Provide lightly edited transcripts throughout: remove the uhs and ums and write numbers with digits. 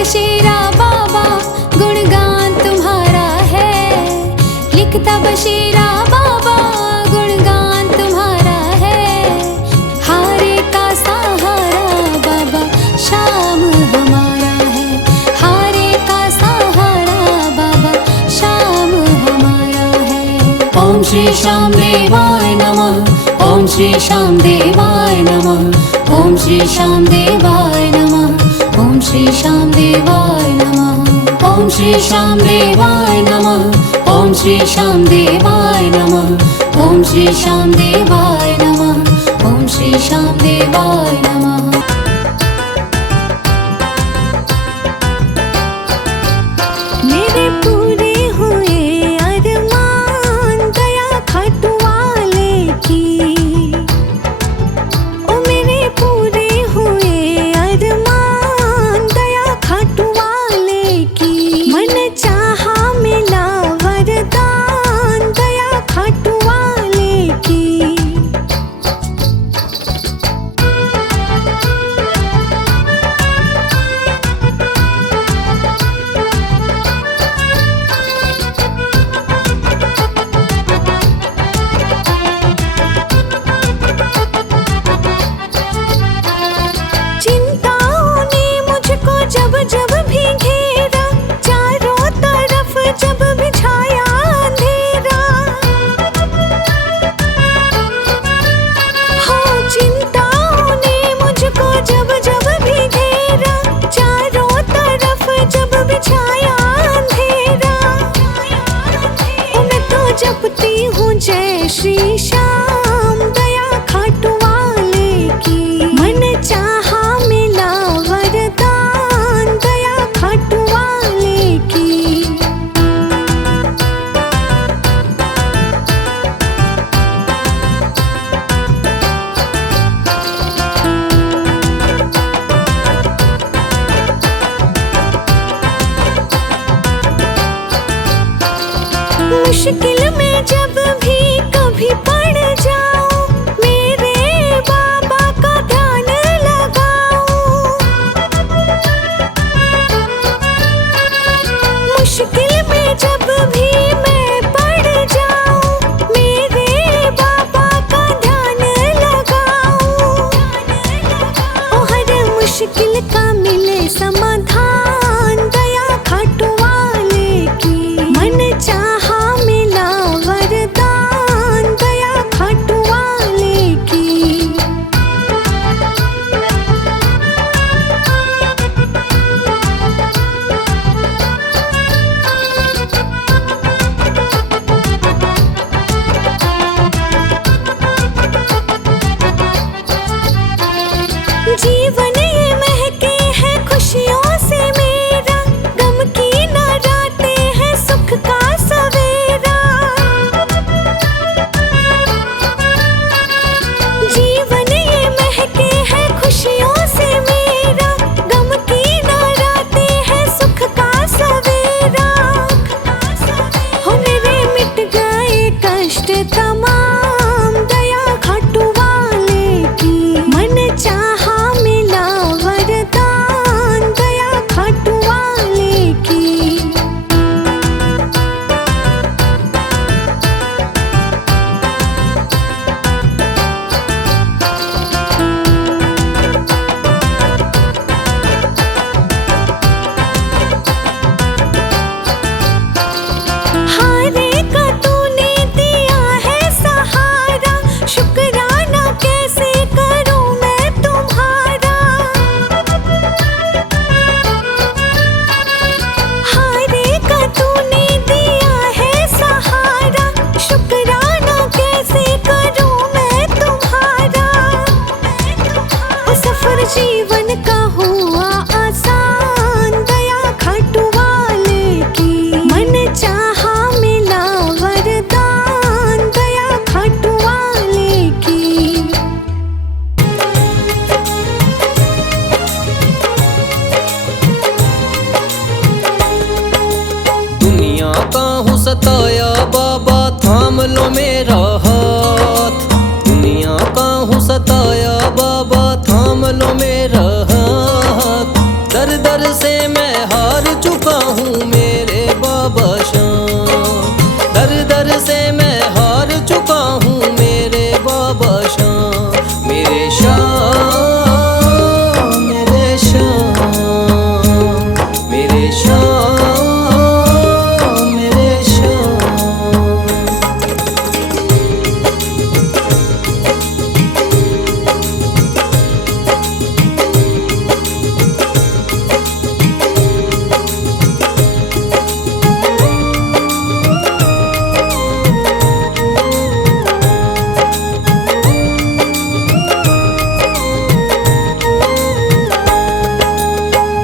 बशीरा बाबा गुणगान तुम्हारा है, लिखता बशीरा बाबा गुणगान तुम्हारा है। हारे का सहारा बाबा शाम हमारा है, हारे का सहारा बाबा शाम हमारा है। ओम श्री श्याम देवाय नमः, ओम श्री श्याम देवाय नमः, ओम श्री श्याम देवाय नमः, ओम श्री श्याम देवाय नमः, ओम श्री श्याम देवाय नमः, ओम श्री श्याम देवाय नमः, ओम श्री श्याम देवाय नमः, ओम श्री श्याम देवाय नमः। मेरे पूरे हुए अरमान दया खाटू वाले की, ओ मेरे पूरे हुए अरमान दया खाटू वाले की। मन चाहा मिला वरदान दया खाटू वाले की। चिंताओं ने मुझको जब जब भी घेरा, चारों तरफ जब भी छाया अंधेरा। हाँ, चिंताओं ने मुझको जब जब भी घेरा, चारों तरफ जब भी छाया अंधेरा। मैं तो जपती हूँ जय श्री श्याम दया खाटू वाले की। मन चाहा मिला वरदान दया खाटू वाले की। मुश्किल में जब भी कभी पड़ जाऊं, मेरे बाबा का ध्यान लगाऊं। मुश्किल में जब भी मैं पड़ जाऊं, मेरे बाबा का ध्यान लगाऊं। ओ हर मुश्किल का मिले समाधान दया खाटू वाले की। मन चाहा मिला वरदान दया खाटू वाले की। जीवन ये महके है खुशियों से मेरा, गम की न रातें हैं सुख का सवेरा। जीवन ये महके है खुशियों से मेरा, गम की न रातें हैं सुख का सवेरा। हो मेरे मिट गए कष्ट तमाम दया खाटू वाले की। मन चाहा मिला वरदान दया खाटू वाले की। हारे का तूने दिया है सहारा, शुक्राना कैसे करूं मैं तुम्हारा। हारे का तूने दिया है सहारा, शुक्राना कैसे करूं मैं तुम्हारा। ओ सफर जीवन का हुआ आसान दया खाटू वाले की। मन चाहा मिला वरदान दया खाटू वाले की। दुनिया का हूँ सताया बाबा थाम लो मेरा हाथ। दुनिया का हूँ सताया बाबा थाम लो मेरा हाथ। दर दर से मैं हार चुका हूँ मेरे बाबा श्याम। दर दर से मैं हार चुका हूँ मेरे बाबा श्याम। मेरे श्याम, मेरे श्याम, मेरे श्याम, मेरे श्याम।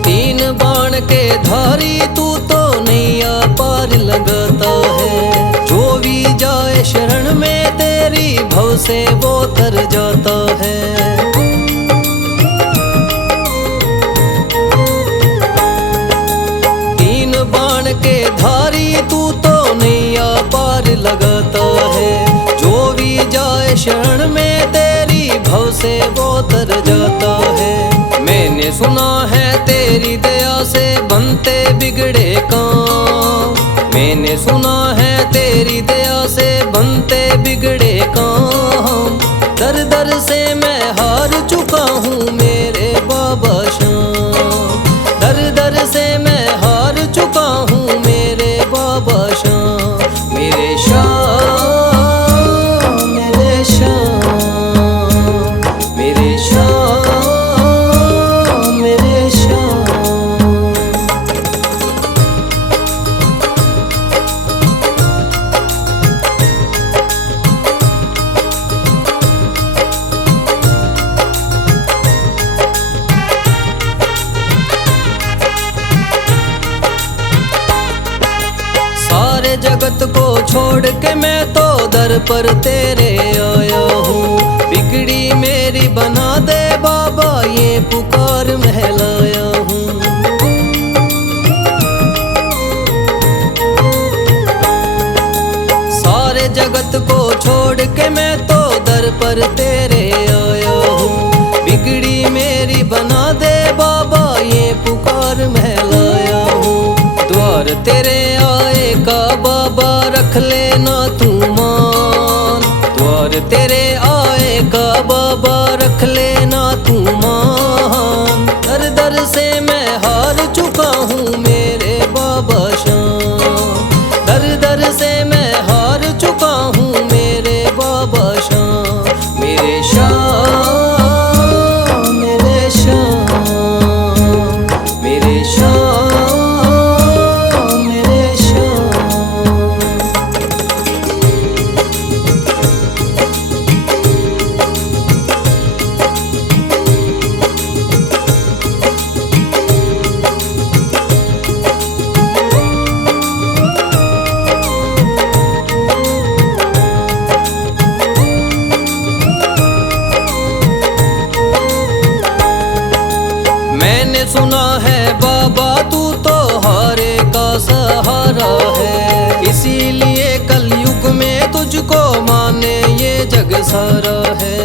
तीन बाण के धारी तू तो नैया पार लगाता है। जो भी जाए शरण में तेरी भव से वो तर जाता है। तीन बाण के धारी तू तो नैया पार लगाता है। जो भी जाए शरण में तेरी भव से वो तर जाता है। मैंने सुना है तेरी दया से बनते बिगड़े काम। मैंने सुना है तेरी दया से बनते बिगड़े काम। दर दर से मैं हार चुका हूँ मेरे बाबा श्याम। दर दर से मैं हार चुका हूँ मेरे बाबा श्याम। मेरे श्याम, मेरे श्याम, मेरे श्याम, मेरे श्याम। सारे जगत को छोड़ के मैं तो दर पर तेरे आया हूँ। बिगड़ी मेरी बना दे बाबा ये पुकार महलाया हूँ। सारे जगत को छोड़ के मैं तो दर पर तेरे आया हूँ। बिगड़ी मेरी बना दे बाबा ये पुकार महलाया हूँ। द्वार तेरे आए का बाबा रख लेना तू मान। द्वार तेरे आए का बाबा रख लेना तू मान। दर दर से मैं हार चुका हूँ मेरे बाबा श्याम। दर दर से मैं हार चुका हूँ मेरे बाबा श्याम। मेरे श्याम, मेरे श्याम, मेरे श्याम, मेरे श्याम। मैंने सुना है बाबा तू तो हारे का सहारा है। इसीलिए कलयुग में तुझको माने ये जग सारा है।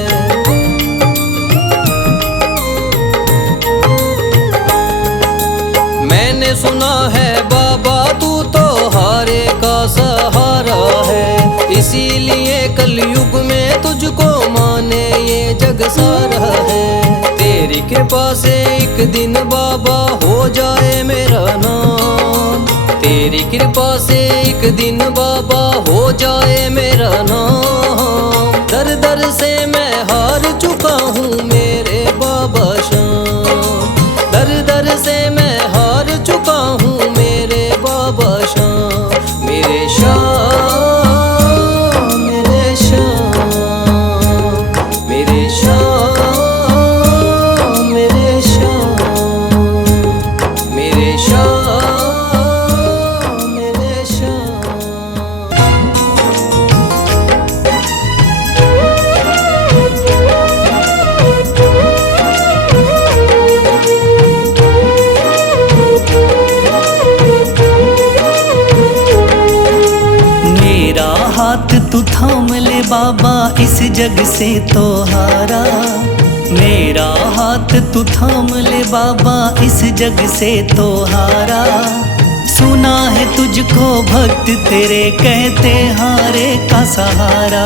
मैंने सुना है बाबा तू तो हारे का सहारा है। इसीलिए कलयुग में तुझको माने ये जग सारा है। तेरी कृपा से एक दिन बाबा हो जाए मेरा नाम। तेरी कृपा से एक दिन बाबा हो जाए मेरा नाम। दर दर से मैं हार चुका हूँ मेरे बाबा श्याम। दर दर से मैं हार चुका हूँ मेरे बाबा श्याम। मेरे श्याम, मेरे श्याम, मेरे श्याम, मेरे श्याम, मेरे श्याम, मेरे श्याम। हाथ तू थाम ले बाबा इस जग से तो हारा। मेरा हाथ तू थाम ले बाबा, इस जग से तो हारा। सुना है तुझको भक्त तेरे कहते हारे का सहारा।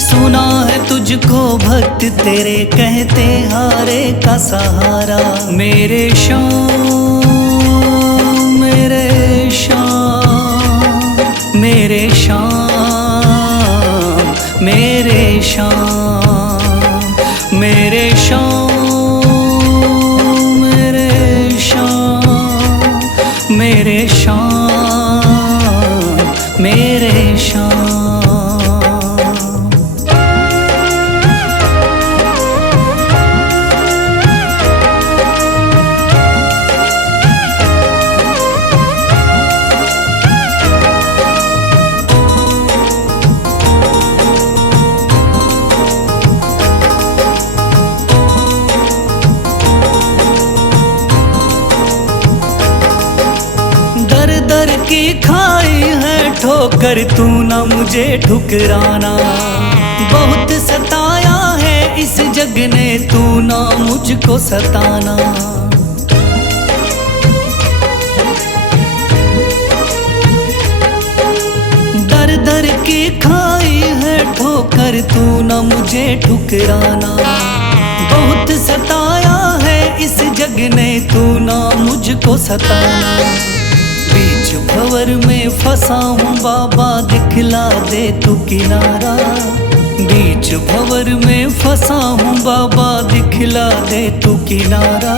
सुना है तुझको भक्त तेरे कहते हारे का सहारा। मेरे श्याम, मेरे श्याम, मेरे श्याम, मेरे श्याम, मेरे श्याम, मेरे श्याम, मेरे श्याम, मेरे श्याम। दर की खाई है ठोकर, तू ना मुझे ठुकराना। बहुत सताया है इस जग ने, तू ना मुझको सताना। दर दर की खाई है ठोकर, तू ना मुझे ठुकराना। बहुत सताया है इस जग ने, तू ना मुझको सताना। बीच भंवर में फंसा हूँ बाबा, दिखला दे तू किनारा। बीच भंवर में फंसा हूँ बाबा, दिखला दे तू किनारा।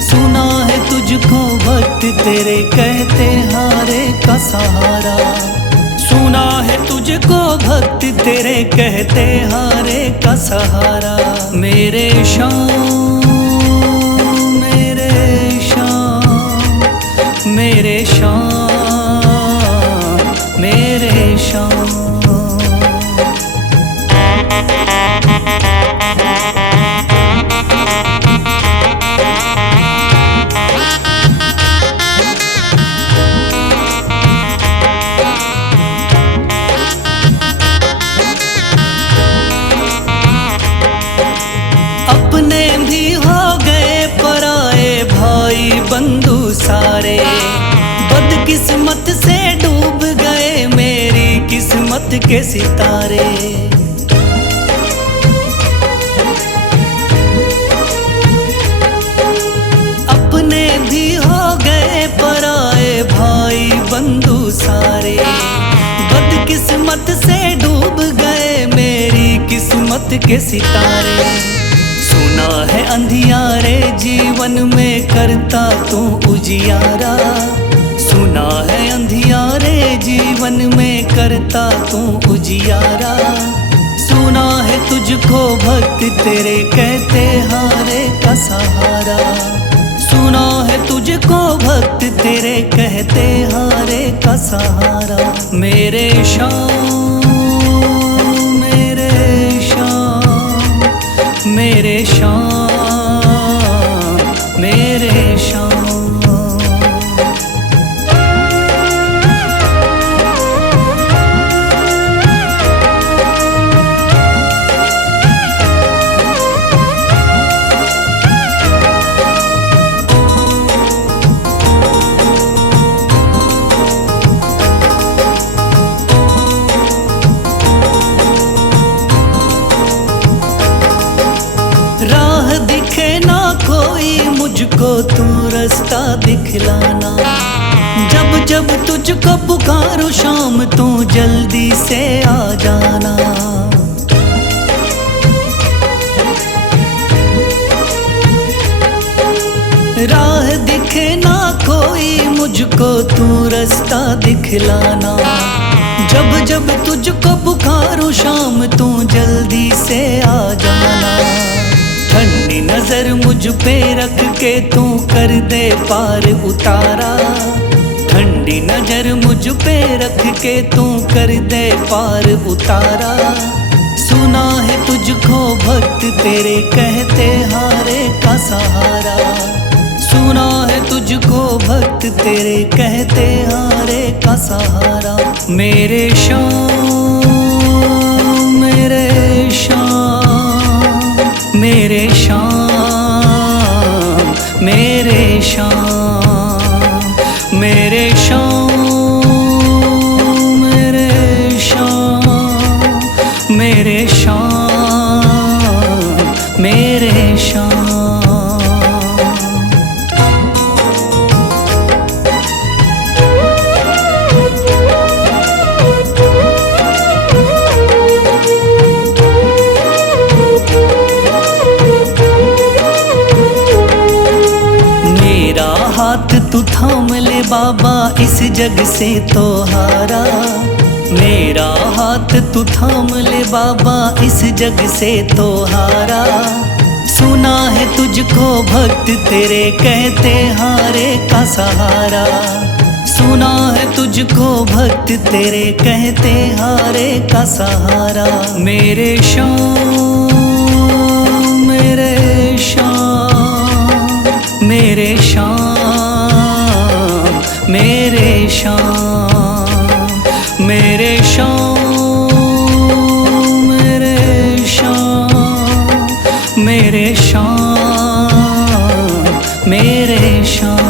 सुना है तुझको भक्त तेरे कहते हारे का सहारा। सुना है तुझको भक्त तेरे कहते हारे का सहारा। मेरे श्याम, मेरे श्याम, मेरे श्याम, मेरे श्याम। अपने भी हो गए पराए भाई बंधु सारे। बदकिस्मत से डूब गए मेरी किस्मत के सितारे। अपने भी हो गए पराए भाई बंधु सारे। बदकिस्मत से डूब गए मेरी किस्मत के सितारे। सुना है अंधियारे जीवन में करता तू उजियारा। सुना है अंधियारे जीवन में करता तू उजियारा। सुना है तुझको भक्त तेरे कहते हारे का सहारा। सुना है तुझको भक्त तेरे कहते हारे का सहारा। मेरे श्याम, मेरे श्याम, मेरे श्याम, मेरे श्याम। राह दिखे ना कोई मुझको, तू रास्ता दिखलाना। जब जब तुझको पुकारूं शाम, तू जल्दी से आ जाना। राह दिखे ना कोई मुझको, तू रास्ता दिखलाना। जब जब तुझको पुकारूं शाम, तू जल्दी से आ जाना। ठंडी नजर मुझ पे रख के तू कर दे पार उतारा। ठंडी नजर मुझ पे रख के तू कर दे पार उतारा। सुना है तुझको भक्त तेरे कहते हारे का सहारा। सुना है तुझको भक्त तेरे कहते हारे का सहारा। मेरे श्याम, मेरे श्याम, मेरे श्याम मेरे श्याम मेरे श्याम मेरे श्याम मेरे श्याम मेरे श्याम। हाथ तू थाम ले बाबा इस जग से तो हारा, मेरा हाथ तू थाम ले बाबा इस जग से तो हारा। सुना है तुझको भक्त तेरे कहते हारे का सहारा, सुना है तुझको भक्त तेरे कहते हारे का सहारा। मेरे श्याम मेरे श्याम मेरे श्याम मेरे श्याम मेरे श्याम मेरे श्याम मेरे श्याम मेरे श्याम।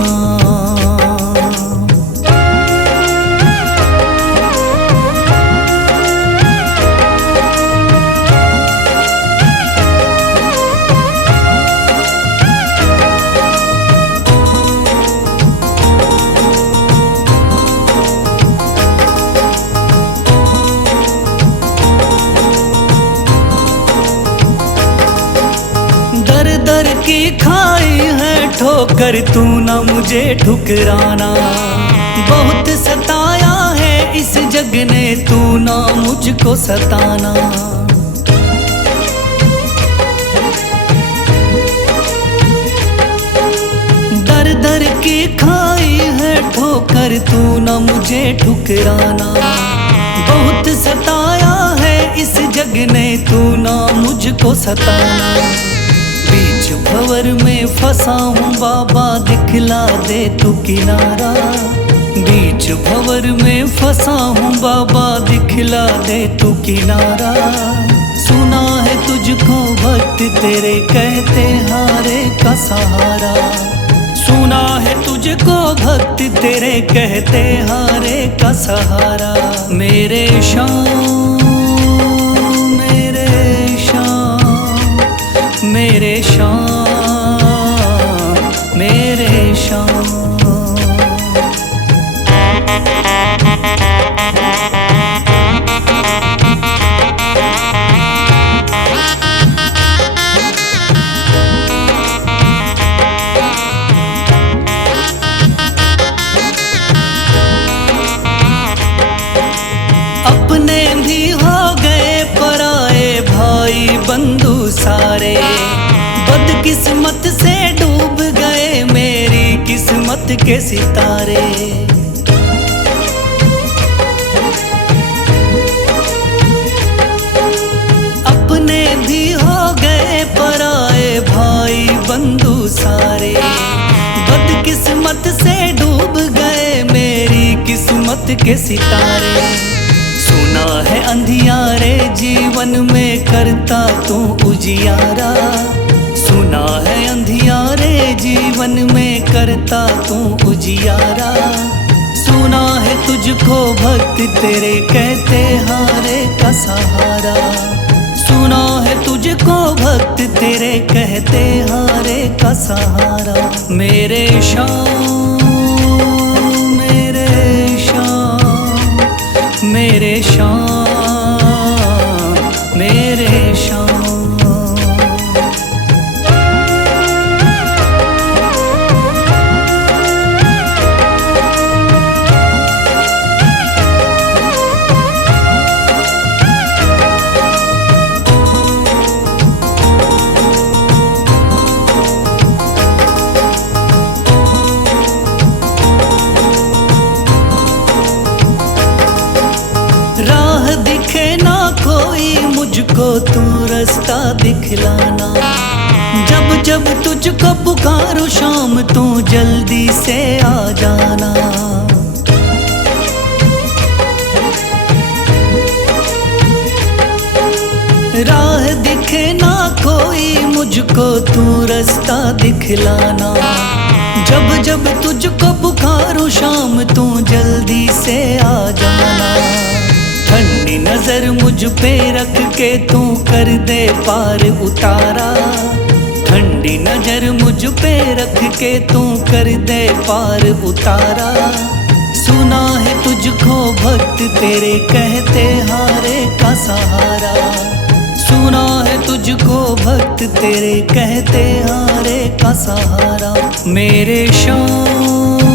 दर की खाई है ठोकर तू ना मुझे ठुकराना, बहुत सताया है इस जग ने तू ना मुझको सताना। दर दर की खाई है ठोकर तू ना मुझे ठुकराना, बहुत सताया है इस जग ने तू ना मुझको सताना। बीच भंवर में फंसा हूँ बाबा दिखला दे तू किनारा, बीच भंवर में फंसा हूँ बाबा दिखला दे तू किनारा। सुना है तुझको भक्त तेरे कहते हारे का सहारा, सुना है तुझको भक्त तेरे कहते हारे का सहारा। मेरे श्याम मेरे श्याम मेरे श्याम मेरे श्याम। अपने भी हो गए पराए भाई बंधु सारे, बदकिस्मत से डूब गए मेरी किस्मत के सितारे। अपने भी हो गए पराए भाई बंधु सारे, बदकिस्मत से डूब गए मेरी किस्मत के सितारे। सुना है अंधियारे जीवन में करता तू उजियारा, सुना है अंधियारे जीवन में करता तू उजियारा। सुना है तुझको भक्त तेरे कहते हारे का सहारा, सुना है तुझको भक्त तेरे कहते हारे का सहारा। मेरे श्याम मेरे श्याम मेरे श्याम मेरे श्याम। राह दिखे ना कोई मुझको तू रास्ता दिखलाना, जब जब तुझको पुकारूं शाम तू जल्दी से आ जाना। राह दिखे ना कोई मुझको दिखलाना। जब जब तुझको पुकारूं शाम तू जल्दी से आ जाना। ठंडी नजर मुझ पे रख के तू कर दे पार उतारा। ठंडी नजर मुझ पे रख के तू कर दे पार उतारा। सुना है तुझको भक्त तेरे कहते हारे का सहारा। सुना है तुझको भक्त तेरे कहते हारे का सहारा। मेरे श्याम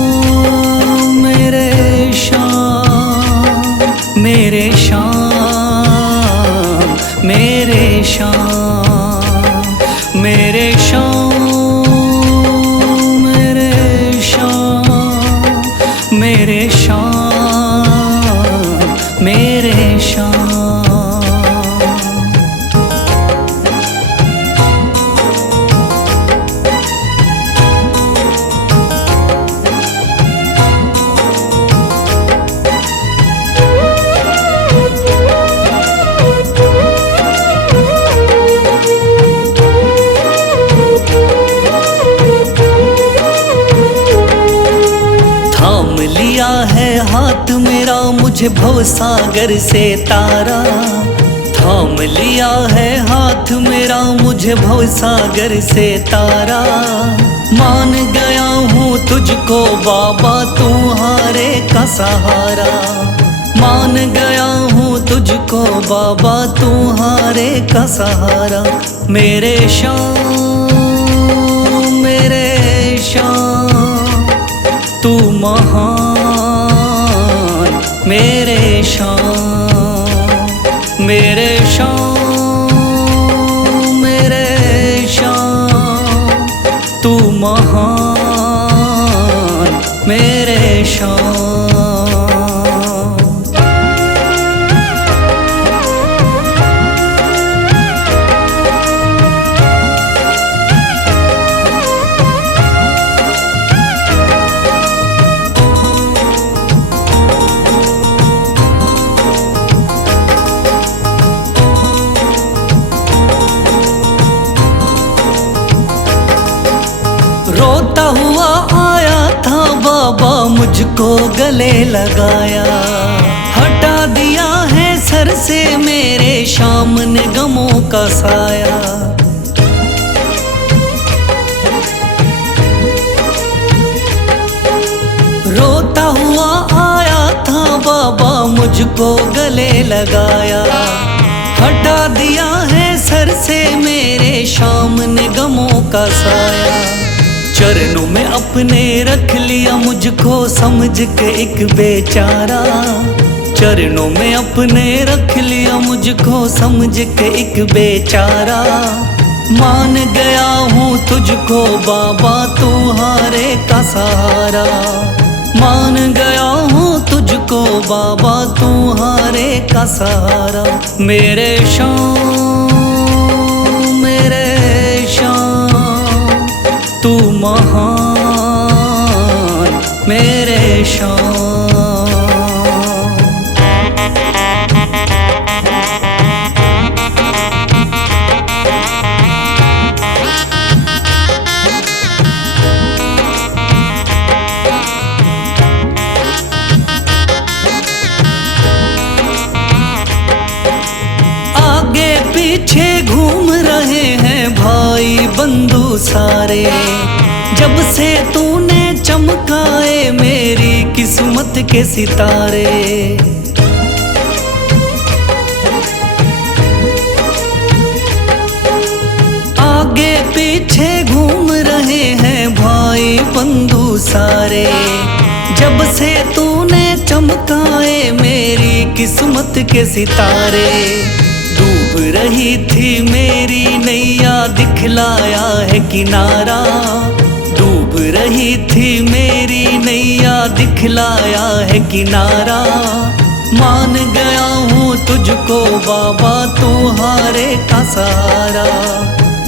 मेरे श्याम मेरे श्याम मेरे श्याम मेरे श्याम मेरे श्याम मेरे श्याम मेरे श्याम। लिया है हाथ मेरा मुझे भवसागर से तारा। थाम लिया है हाथ मेरा मुझे भवसागर से तारा। मान गया हूँ तुझको बाबा तुम्हारे का सहारा। मान गया हूँ तुझको बाबा तुम्हारे का सहारा। मेरे श्याम मेरे श्याम तू महान मेरे श्याम मेरे श्याम मेरे श्याम तू महान मेरे श्याम। रोता हुआ आया था बाबा मुझको गले लगाया। हटा दिया है सर से मेरे श्याम ने गमों का साया। रोता हुआ आया था बाबा मुझको गले लगाया। हटा दिया है सर से मेरे श्याम ने गमों का साया। चरणों में अपने रख लिया मुझको समझ के एक बेचारा। चरणों में अपने रख लिया मुझको समझ के एक बेचारा। मान गया हूँ तुझको बाबा तुम्हारे का सहारा। मान गया हूँ तुझको बाबा तुम्हारे का सहारा। मेरे श्याम मेरे श्याम तू महान मेरे श्याम। आगे पीछे घूम रहे हैं भाई बंधु सारे। जब से तूने चमकाए मेरी किस्मत के सितारे। आगे पीछे घूम रहे हैं भाई बंधु सारे। जब से तूने चमकाए मेरी किस्मत के सितारे। डूब रही थी मेरी नैया दिखलाया है किनारा। डूब रही थी मेरी नैया दिखलाया है किनारा। मान गया हूँ तुझको बाबा तुम्हारे का सहारा।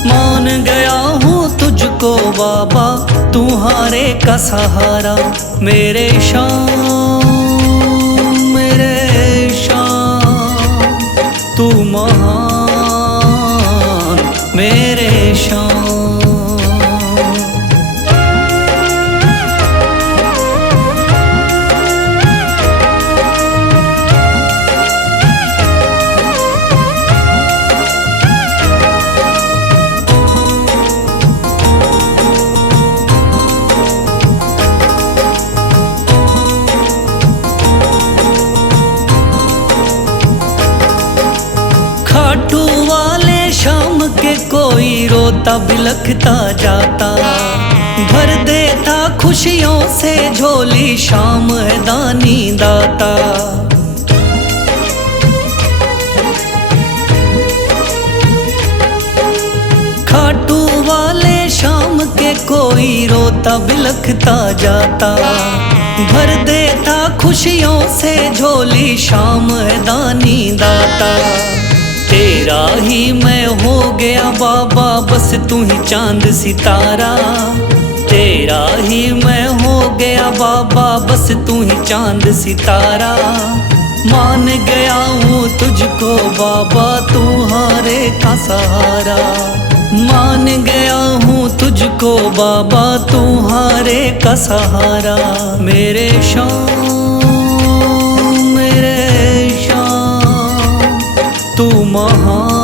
मान गया हूँ तुझको बाबा तुम्हारे का सहारा। मेरे श्याम मेरे श्याम तू महान मेरे श्याम। रोता बिलखता जाता। भर देता खुशियों से झोली, शाम है दानी दाता। खाटू वाले शाम के कोई रोता बिलखता जाता। भर देता खुशियों से झोली, शाम है दानी दाता। तेरा ही मैं हो गया बाबा, बस तू ही चांद सितारा। तेरा ही मैं हो गया बाबा, बस तू ही चांद सितारा। मान गया हूँ तुझको बाबा, तू हारे का सहारा। मान गया हूँ तुझको बाबा, तू हारे का सहारा। मेरे शाम मेरे शाम तू महान।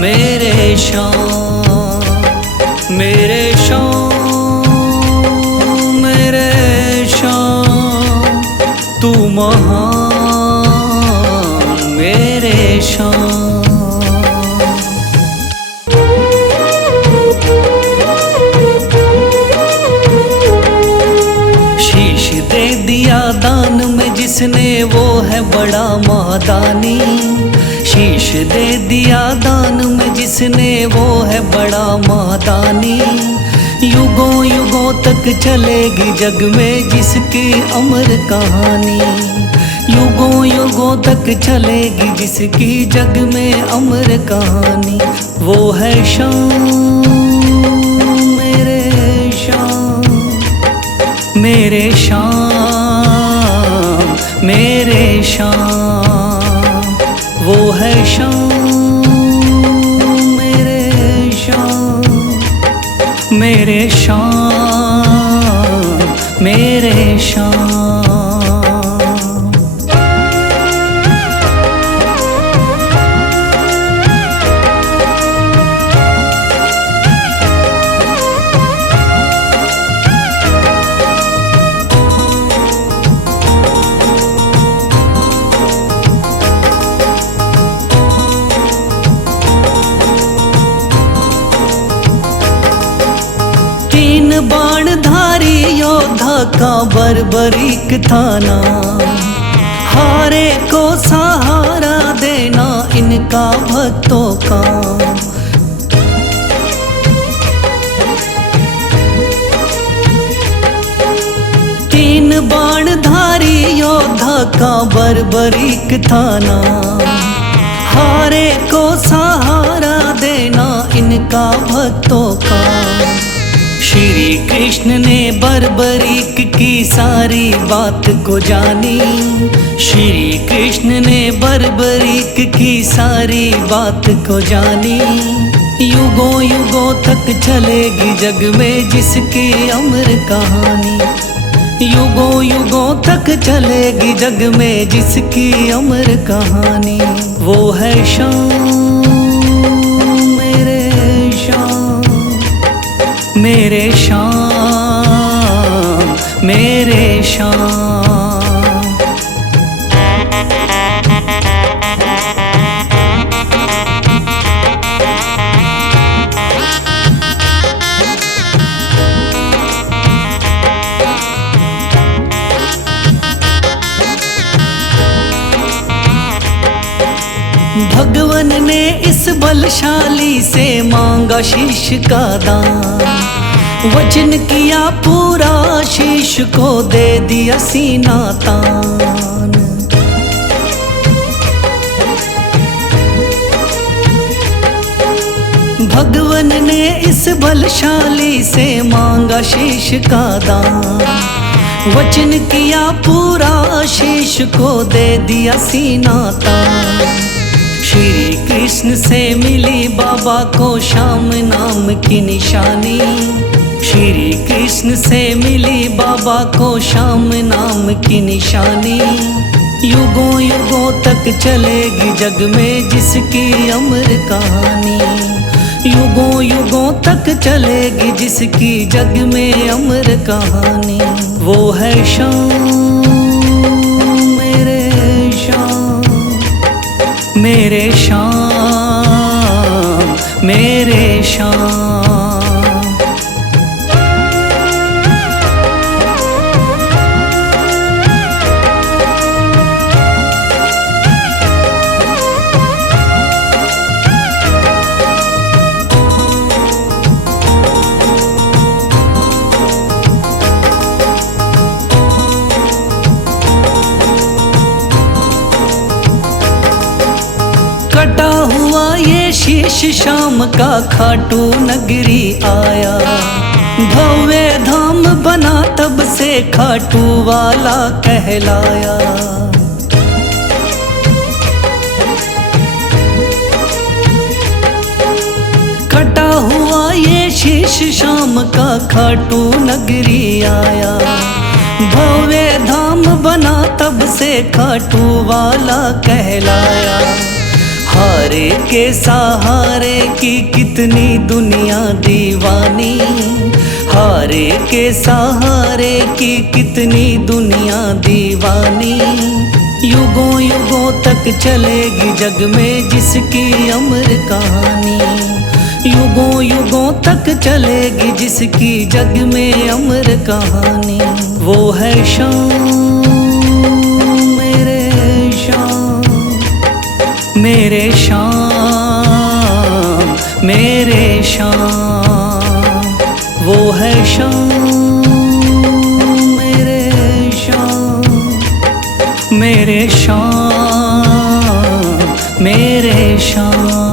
मेरे शाम मेरे शाम मेरे शाम तू महान। मेरे शाम दान में जिसने वो है बड़ा महादानी। शीश दे दिया दान में जिसने वो है बड़ा महादानी। युगों युगों तक चलेगी जग में जिसकी अमर कहानी। युगों युगों तक चलेगी जिसकी जग में अमर कहानी। वो है शाम मेरे शाम मेरे शाम मेरे शाम। वो है शाम मेरे शाम मेरे शाम मेरे शाम। बाणधारी योद्धा का बर्बरीक थाना। हारे को सहारा देना इनका भक्तों का। तीन बाणधारी योद्धा का बर्बरीक थाना। हारे को सहारा देना इनका भक्तों का। श्री कृष्ण ने बर्बरीक की सारी बात को जानी। श्री कृष्ण ने बर्बरीक की सारी बात को जानी। युगों युगों तक चलेगी जग में जिसकी अमर कहानी। युगों युगों तक चलेगी जग में जिसकी अमर कहानी। वो है शाम मेरे शाम मेरे शाम मेरे शाम। भगवन ने इस बलशाली से मांगा शीश का दान। वचन किया पूरा, शीश को दे दिया सीना तान। भगवन ने इस बलशाली से मांगा शीश का दान। वचन किया पूरा, शीश को दे दिया सीना तान। श्री कृष्ण से मिली बाबा को श्याम नाम की निशानी। श्री कृष्ण से मिली बाबा को श्याम नाम की निशानी। युगों युगों तक चलेगी जग में जिसकी अमर कहानी। युगों युगों तक चलेगी जिसकी जग में अमर कहानी। वो है शाम मेरे शाम मेरे शाम मेरे शीश शाम का खाटू नगरी आया। भव्य धाम बना तब से खाटू वाला कहलाया। कटा हुआ ये शीश शाम का खाटू नगरी आया। भव्य धाम बना तब से खाटू वाला कहलाया। हारे के सहारे की कितनी दुनिया दीवानी। हारे के सहारे की कितनी दुनिया दीवानी। युगों युगों तक चलेगी जग में जिसकी अमर कहानी। युगों युगों तक चलेगी जिसकी जग में अमर कहानी। वो है शाम मेरे शाम, मेरे शाम मेरे शाम। वो है शाम मेरे शाम, मेरे शाम मेरे शाम।